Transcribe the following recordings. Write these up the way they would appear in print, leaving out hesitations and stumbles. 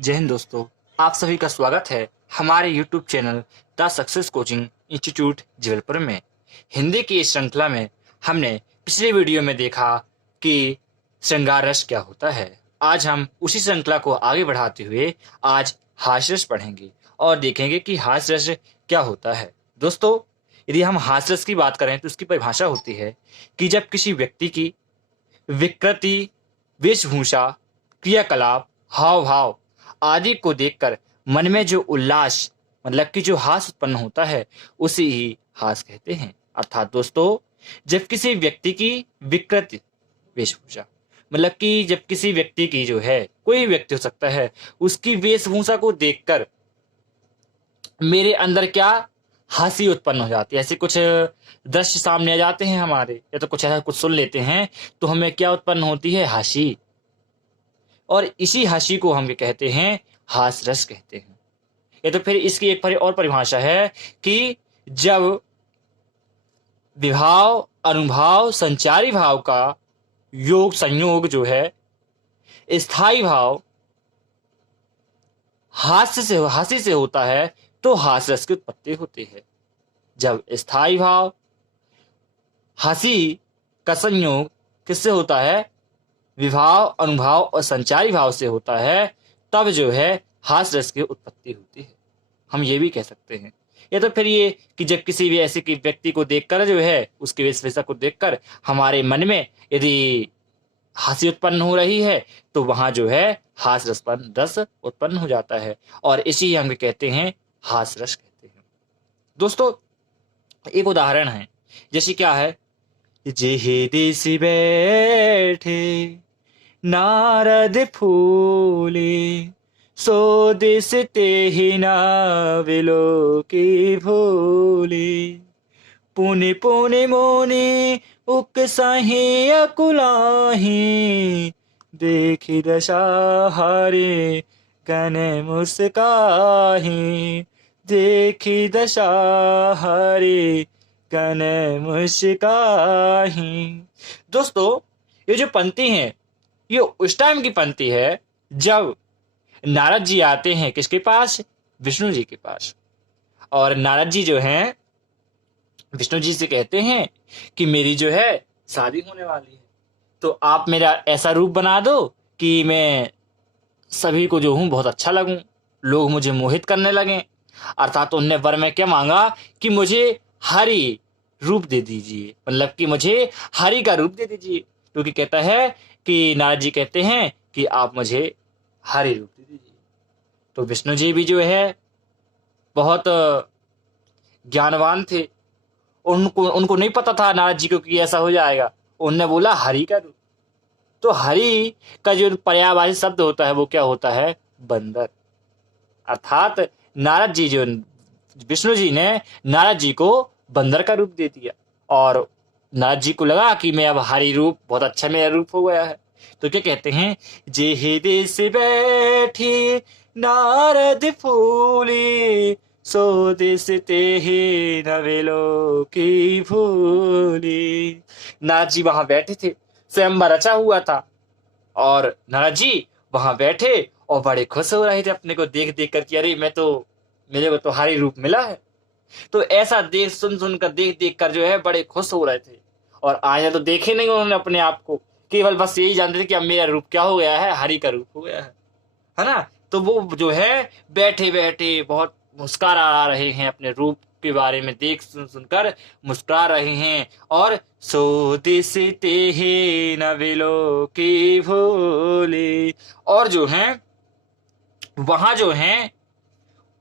जय हिंद दोस्तों, आप सभी का स्वागत है हमारे YouTube channel the success coaching institute Jabalpur में। हिंदी की इस श्रृंखला में हमने पिछले वीडियो में देखा कि श्रृंगार रस क्या होता है। आज हम उसी श्रृंखला को आगे बढ़ाते हुए आज हास्य रस पढ़ेंगे और देखेंगे कि हास्य रस क्या होता है। दोस्तों, यदि हम हास्य रस की बात करें तो उसकी परिभाषा होती है कि जब किसी व्यक्ति की विकृति, वेशभूषा, क्रियाकलाप, हाव भाव आदि को देखकर मन में जो उल्लास मतलब कि जो हास उत्पन्न होता है उसे ही हास कहते हैं। अर्थात दोस्तों, जब किसी व्यक्ति की विकृति वेशभूषा मतलब कि जब किसी व्यक्ति की जो है, कोई व्यक्ति हो सकता है, उसकी वेशभूषा को देखकर मेरे अंदर क्या हंसी उत्पन्न हो जाती है। ऐसे कुछ दृश्य सामने आ जाते हैं हमारे, या तो कुछ ऐसा कुछ सुन लेते हैं तो हमें क्या उत्पन्न होती है, हंसी। और इसी हंसी को हम कहते हैं हास रस कहते हैं। ये तो फिर इसकी एक और परिभाषा है कि जब विभाव, अनुभाव, संचारी भाव का योग संयोग जो है, स्थायी भाव हंसी से होता है तो हास रस की उत्पत्ति होती है। जब स्थायी भाव हंसी का संयोग किससे होता है, विभाव, अनुभाव और संचारी भाव से होता है, तब जो है हास रस की उत्पत्ति होती है। हम ये भी कह सकते हैं। या तो फिर ये कि जब किसी भी ऐसे की व्यक्ति को देखकर जो है, उसके वेशभूषा को देखकर हमारे मन में यदि हंसी उत्पन्न हो रही है तो वहां जो है हास रस उत्पन्न हो जाता है, और इसी हम कहते हैं हास रस कहते हैं। दोस्तों, एक उदाहरण है, जैसे क्या है, जेहि देश बैठे नारद फूले, सो देश तेहि नाविलो की भूले, पुनि पुनि मोनि उकसाहि अकुलाहि, देखि दशा हरे गण मुस्काहि, देखि दशा हरे गण मुस्काहि। दोस्तों, ये जो पंक्ति है ये उस टाइम की पंक्ति है जब नारद जी आते हैं किसके पास, विष्णु जी के पास। और नारद जी जो हैं विष्णु जी से कहते हैं कि मेरी जो है शादी होने वाली है, तो आप मेरा ऐसा रूप बना दो कि मैं सभी को जो हूं बहुत अच्छा लगूं, लोग मुझे मोहित करने लगें। अर्थात उनने वर में क्या मांगा कि मुझे हरि रूप दे दीजिए, मतलब कि मुझे हरि का रूप दे दीजिए। क्योंकि कहता है कि नारद जी कहते हैं कि आप मुझे हरि रूप दे दीजिए। तो विष्णु जी भी जो है बहुत ज्ञानवान थे, उनको नहीं पता था नारद जी को कि ऐसा हो जाएगा। उनने बोला हरि का रूप। तो हरि का जो पर्यायवाची शब्द होता है वो क्या होता है, बंदर। अर्थात नारद जी जो विष्णु जी ने नारद जी को बंदर का रूप दे दिया, और नारद जी को लगा कि मैं अब हरि रूप बहुत अच्छा मेरा रूप हो गया है। तो क्या कहते हैं, जेहि देश बैठी नारद फूले, सो देश तेहि नवेलो की भूली। नारद जी वहां बैठे थे, स्वयंवर रचा हुआ था, और नारद जी वहां बैठे और बड़े खुश हो रहे थे अपने को देख देख कर कि अरे मेरे को तो हरि रूप मिला है। तो ऐसा सुन कर देख देख कर जो है बड़े खुश हो रहे थे। और आया तो देखे नहीं उन्होंने अपने आप को, केवल बस यही जानते थे कि अब मेरा रूप क्या हो गया है, हरि का रूप हो गया है ना। तो वो जो है बैठे बैठे बहुत मुस्कुरा रहे हैं, अपने रूप के बारे में देख सुनकर मुस्कुरा रहे हैं। और सो दिस तेहि नविलो की भूले, और जो है वहां जो है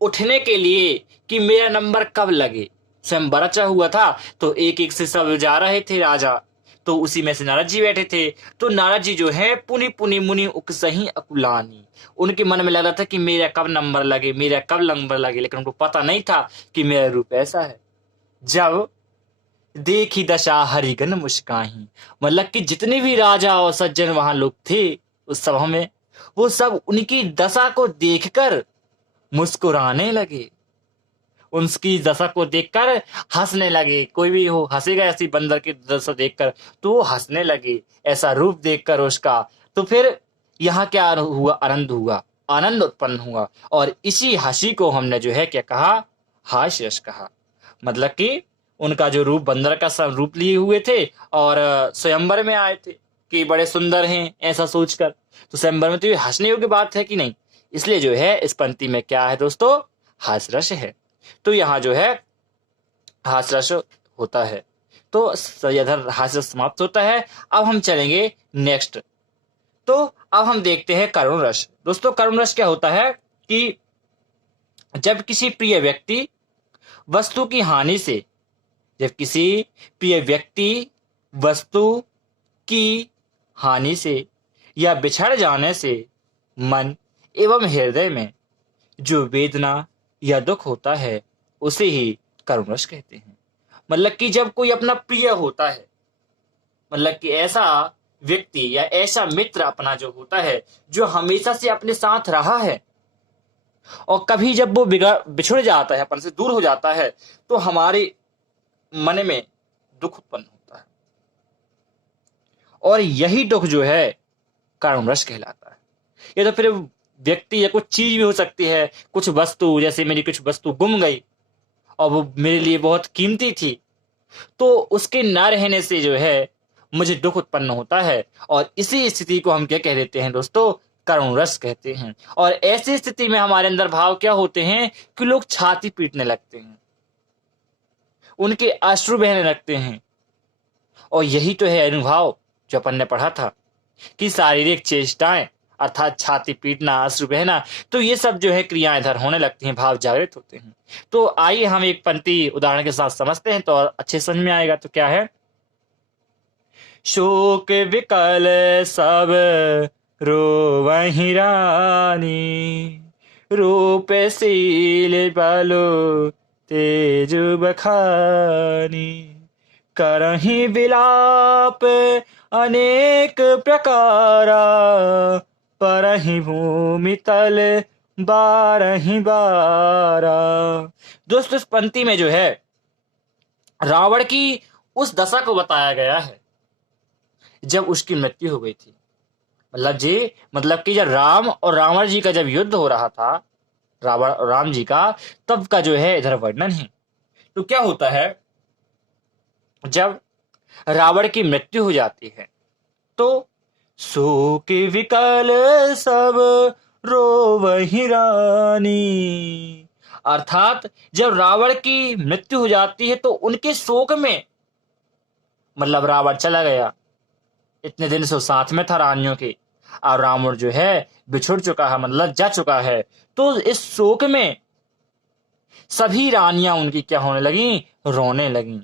उठने के लिए कि मेरा नंबर कब लगे, स्वयं बरचा हुआ था, तो एक एक से सब जा रहे थे राजा, तो उसी में से नारद जी बैठे थे। तो नारद जी जो है पुनि पुनि मुनि उकसहि अकुलानी, उनके मन में लग रहा था कि मेरा कब नंबर लगे, मेरा कब नंबर लगे, लेकिन उनको पता नहीं था कि मेरा रूप ऐसा है। जब देखी दशा हरिगन मुस्काही, मतलब कि जितने भी राजा और सज्जन वहां लोग थे उस सभा में, वो सब उनकी दशा को देखकर मुस्कुराने लगे, उसकी दशा को देखकर हंसने लगे। कोई भी हो हंसेगा ऐसी बंदर की दशा देखकर, तो वो हंसने लगे ऐसा रूप देखकर उसका। तो फिर यहाँ क्या हुआ, आनंद हुआ आनंद उत्पन्न हुआ, और इसी हंसी को हमने जो है क्या कहा, हास्य रस कहा। मतलब कि उनका जो रूप बंदर का सा रूप लिए हुए थे और स्वयंवर में आए थे कि बड़े सुंदर हैं, ऐसा सोचकर, तो स्वयंवर में तो ये हंसने योग्य बात है कि नहीं। इसलिए जो है इस पंक्ति में क्या है दोस्तों, हास्य रस है। तो यहाँ जो है हास्य रस होता है। तो इधर हास्य रस समाप्त होता है। अब हम चलेंगे नेक्स्ट। तो अब हम देखते हैं करुण रस। दोस्तों करुण रस क्या होता है कि जब किसी प्रिय व्यक्ति वस्तु की हानि से, जब किसी प्रिय व्यक्ति वस्तु की हानि से या बिछड़ जाने से मन एवं हृदय में जो वेदना या दुख होता है उसे ही करुण रस कहते हैं। मतलब कि जब कोई अपना प्रिय होता है, मतलब कि ऐसा व्यक्ति या ऐसा मित्र अपना जो होता है जो हमेशा से अपने साथ रहा है, और कभी जब वो बिछुड़ जाता है, अपन से दूर हो जाता है, तो हमारे मन में दुख उत्पन्न होता है, और यही दुख जो है करुण रस कहलाता है। ये तो फिर व्यक्ति या कुछ चीज भी हो सकती है, कुछ वस्तु, जैसे मेरी कुछ वस्तु गुम गई और वो मेरे लिए बहुत कीमती थी, तो उसके न रहने से जो है मुझे दुख उत्पन्न होता है, और इसी स्थिति को हम क्या कह देते हैं दोस्तों, करुण रस कहते हैं। और ऐसी स्थिति में हमारे अंदर भाव क्या होते हैं कि लोग छाती पीटने लगते हैं, उनके अश्रु बहने लगते हैं। और यही तो है अनुभव जो अपन ने पढ़ा था कि शारीरिक चेष्टाएं अर्थात छाती पीटना, अश्रु बहना, तो ये सब जो है क्रियाएं इधर होने लगती हैं, भाव जागृत होते हैं। तो आइए हम एक पंक्ति उदाहरण के साथ समझते हैं तो अच्छे समझ में आएगा। तो क्या है, शोक विकल सब रोवहि रानी, रूप शील बलो तेज बखानी, करहि विलाप अनेक प्रकारा, परहि भूमि तल बारहि बारा। दोस्तों इस पंक्ति में जो है रावण की उस दशा को बताया गया है जब उसकी मृत्यु हो गई थी। मतलब कि जब राम और रावण जी का जब युद्ध हो रहा था, रावण और राम जी का, तब का जो है इधर वर्णन है। तो क्या होता है, जब रावण की मृत्यु हो जाती है तो शोक विकल सब रोवहि रानी, अर्थात जब रावण की मृत्यु हो जाती है तो उनके शोक में, मतलब रावण चला गया, इतने दिन से साथ में था रानियों के, और रावण जो है बिछुड़ चुका है, मतलब जा चुका है, तो इस शोक में सभी रानियां उनकी क्या होने लगी, रोने लगी,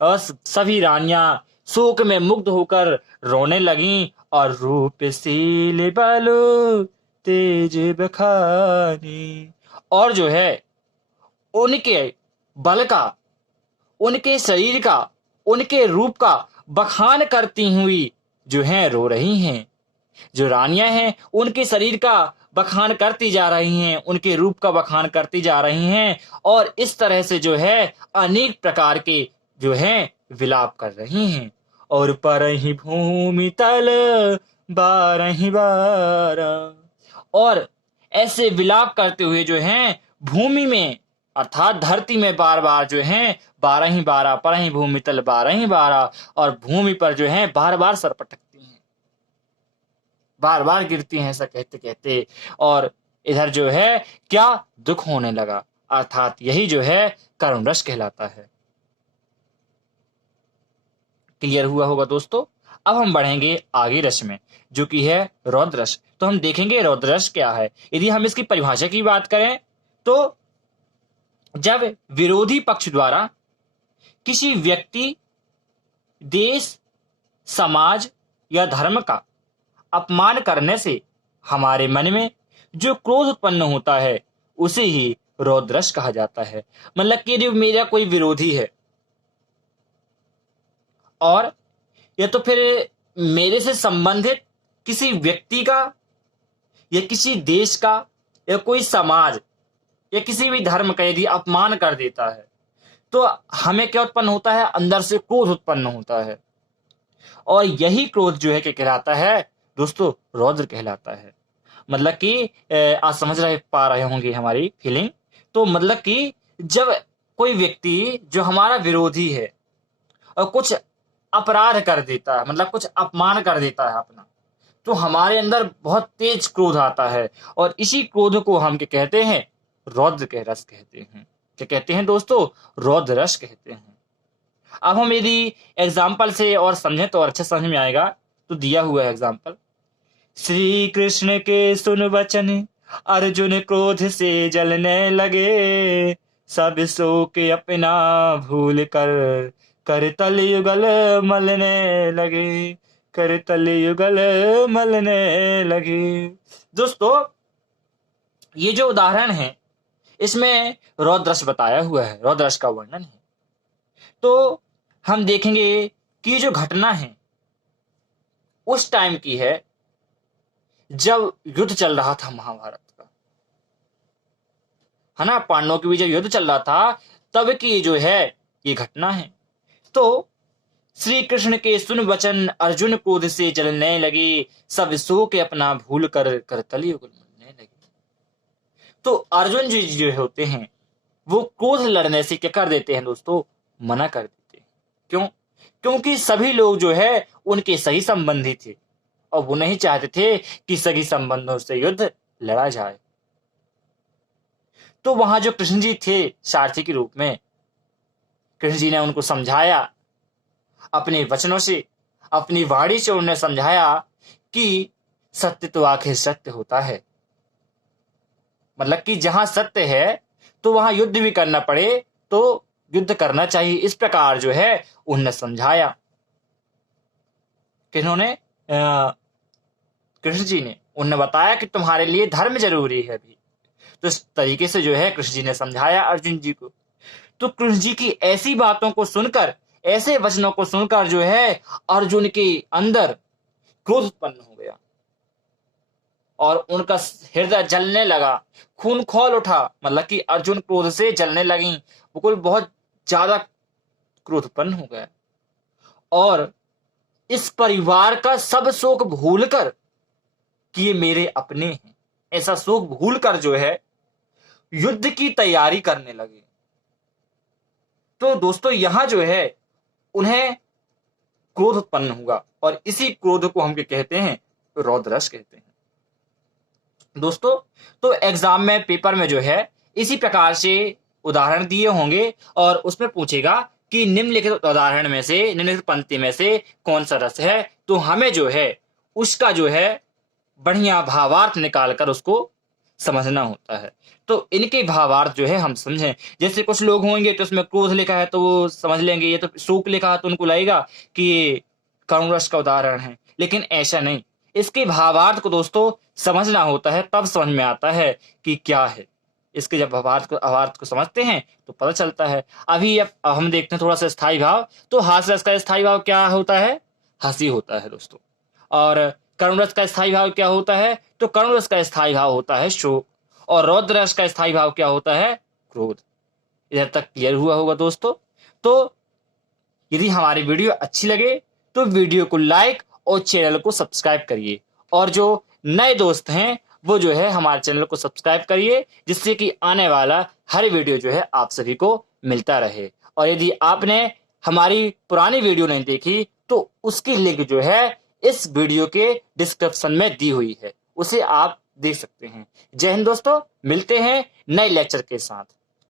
और सभी रानियां शोक में मुग्ध होकर रोने लगी, और रूपशील बलो तेज बखानी, और जो है उनके बल का, उनके शरीर का, उनके रूप का बखान करती हुई जो है रो रही हैं। जो रानियां हैं उनके शरीर का बखान करती जा रही हैं, उनके रूप का बखान करती जा रही हैं, और इस तरह से जो है अनेक प्रकार के जो है विलाप कर रही हैं। और परहि भूमि तल बारहि बारा, और ऐसे विलाप करते हुए जो है भूमि में अर्थात धरती में बार बार जो है 12 परहि भूमि तल 12 और भूमि पर जो है बार बार सर पटकती हैं, बार बार गिरती हैं, ऐसा कहते कहते, और इधर जो है क्या दुख होने लगा, अर्थात यही जो है करुण रस कहलाता है। क्लियर हुआ होगा दोस्तों। अब हम बढ़ेंगे आगे रस में, जो कि है रौद्र रस। तो हम देखेंगे रौद्र रस क्या है। यदि हम इसकी परिभाषा की बात करें तो जब विरोधी पक्ष द्वारा किसी व्यक्ति, देश, समाज या धर्म का अपमान करने से हमारे मन में जो क्रोध उत्पन्न होता है उसे ही रौद्र रस कहा जाता है। मतलब कि यदि मेरा कोई विरोधी है और या तो फिर मेरे से संबंधित किसी व्यक्ति का या किसी देश का या कोई समाज या किसी भी धर्म का यदि अपमान कर देता है तो हमें क्या उत्पन्न होता है, अंदर से क्रोध उत्पन्न होता है, और यही क्रोध जो है क्या कहलाता है दोस्तों, रौद्र कहलाता है। मतलब कि आप समझ रहे पा रहे होंगे हमारी फीलिंग। तो मतलब कि जब कोई व्यक्ति जो हमारा विरोधी है और कुछ अपराध कर देता है, मतलब कुछ अपमान कर देता है अपना, तो हमारे अंदर बहुत तेज क्रोध आता है। और इसी क्रोध को हम क्या कहते हैं? रौद्र के रस कहते हैं। क्या कहते हैं दोस्तों? रौद्र रस कहते हैं। अब हम यदि एग्जाम्पल से और समझें तो और अच्छे समझ में आएगा। तो दिया हुआ है एग्जाम्पल, श्री कृष्ण के सुन वचन अर्जुन क्रोध से जलने लगे, सब सो के अपना भूल कर कर तल युगल मलने लगे, कर तल युगल मलने लगे। दोस्तों, ये जो उदाहरण है इसमें रौद्रस बताया हुआ है, रौद्रस का वर्णन है। तो हम देखेंगे कि ये जो घटना है उस टाइम की है जब युद्ध चल रहा था महाभारत का, है ना। पांडवों के बीच जब युद्ध चल रहा था तब की जो है ये घटना है। तो श्री कृष्ण के सुन वचन अर्जुन क्रोध से जलने लगे, सब सो के अपना भूल कर कर तलयुग मलने लगे। तो अर्जुन जी जो होते हैं वो क्रोध लड़ने से क्या कर देते हैं दोस्तों? मना कर देते हैं। क्यों? क्योंकि सभी लोग जो है उनके सही संबंधी थे और वो नहीं चाहते थे कि सही संबंधों से युद्ध लड़ा जाए। तो वहां जो कृष्ण जी थे सारथी के रूप में, कृष्ण जी ने उनको समझाया अपने वचनों से, अपनी वाणी से उन्हें समझाया कि सत्य तो आखिर सत्य होता है। मतलब कि जहां सत्य है तो वहां युद्ध भी करना पड़े तो युद्ध करना चाहिए। इस प्रकार जो है उन्हें समझाया। किन्होंने? कृष्ण जी ने उन्हें बताया कि तुम्हारे लिए धर्म जरूरी है भी। तो इस तरीके से जो है कृष्ण जी ने समझाया अर्जुन जी को। तो कृष्ण जी की ऐसी बातों को सुनकर, ऐसे वचनों को सुनकर जो है अर्जुन के अंदर क्रोध उत्पन्न हो गया और उनका हृदय जलने लगा, खून खौल उठा। मतलब कि अर्जुन क्रोध से जलने लगी, बिल्कुल बहुत ज्यादा क्रोध उत्पन्न हो गया। और इस परिवार का सब शोक भूलकर कि ये मेरे अपने हैं, ऐसा शोक भूलकर जो है युद्ध की तैयारी करने लगे। तो दोस्तों यहां जो है उन्हें क्रोध उत्पन्न हुआ और इसी क्रोध को हम क्या कहते हैं? रौद्रस कहते हैं दोस्तों। तो एग्जाम में, पेपर में जो है इसी प्रकार से उदाहरण दिए होंगे और उसमें पूछेगा कि निम्नलिखित उदाहरण में से, निम्नलिखित पंक्ति में से कौन सा रस है। तो हमें जो है उसका जो है बढ़िया भावार्थ निकालकर उसको समझना होता है। तो इनके भावार्थ जो है हम समझें। जैसे कुछ लोग होंगे तो उसमें क्रोध लिखा है तो वो समझ लेंगे, ये तो शोक लिखा है तो उनको लगेगा कि ये करुण रस का उदाहरण है, लेकिन ऐसा नहीं। इसके भावार्थ को दोस्तों समझना होता है, तब समझ में आता है कि क्या है। इसके जब भावार्थ को समझते हैं तो पता चलता है। अभी अब हम देखते हैं थोड़ा सा स्थायी भाव। तो हास्य रस का स्थायी भाव क्या होता है? हंसी होता है दोस्तों। और करुण रस का स्थायी भाव क्या होता है? तो करुण रस का स्थायी भाव होता है शोक। और रौद्र रस का स्थायी भाव क्या होता है? क्रोध। इधर तक क्लियर हुआ होगा दोस्तों। तो यदि हमारी वीडियो अच्छी लगे तो वीडियो को लाइक और चैनल को सब्सक्राइब करिए। और जो नए दोस्त हैं वो जो है हमारे चैनल को सब्सक्राइब करिए, जिससे कि आने वाला हर वीडियो जो है आप सभी को मिलता रहे। और यदि आपने हमारी पुरानी वीडियो नहीं देखी तो उसकी लिंक जो है इस वीडियो के डिस्क्रिप्शन में दी हुई है, उसे आप देख सकते हैं। जय हिंद दोस्तों, मिलते हैं नए लेक्चर के साथ।